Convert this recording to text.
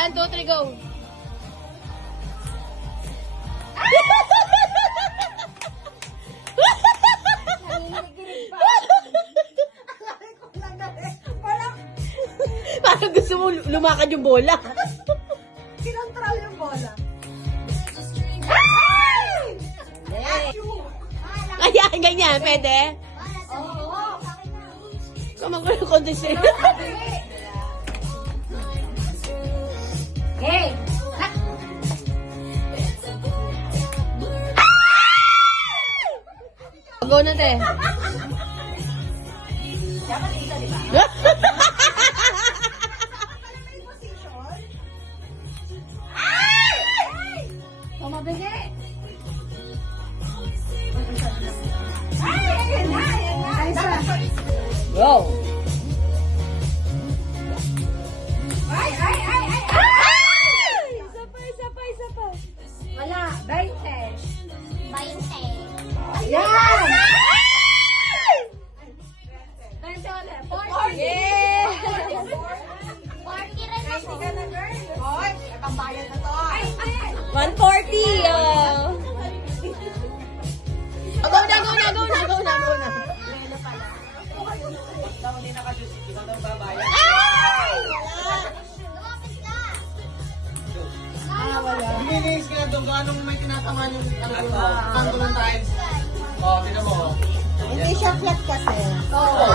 1, 2, 3, go. Parang gusto mo lumakad yung bola. Kinontrol yung bola. Ayan, ganyan. Pwede? Oo. Kamang ko ng kondisyon. Hey! Go na, te. Dapat isa, di ba? Mabili! Ay, ayan na, ayan na. Go. Ay, ay, ay, ay, ay! Isa pa. Wala, 20. 20. Ayan! 20 ulit, 40. Yeah! 40 rin ako. 90 ka na, girl. Hoy, may pambayad na to. Ay, ay, ay. 140. Oh. Oh, go na. Lumapit ka. Wala. Binilis ka na doon kung anong may tinatamaan yung kanto ng tiles. Oh, tinan mo. Hindi siya flat kasi. Oh.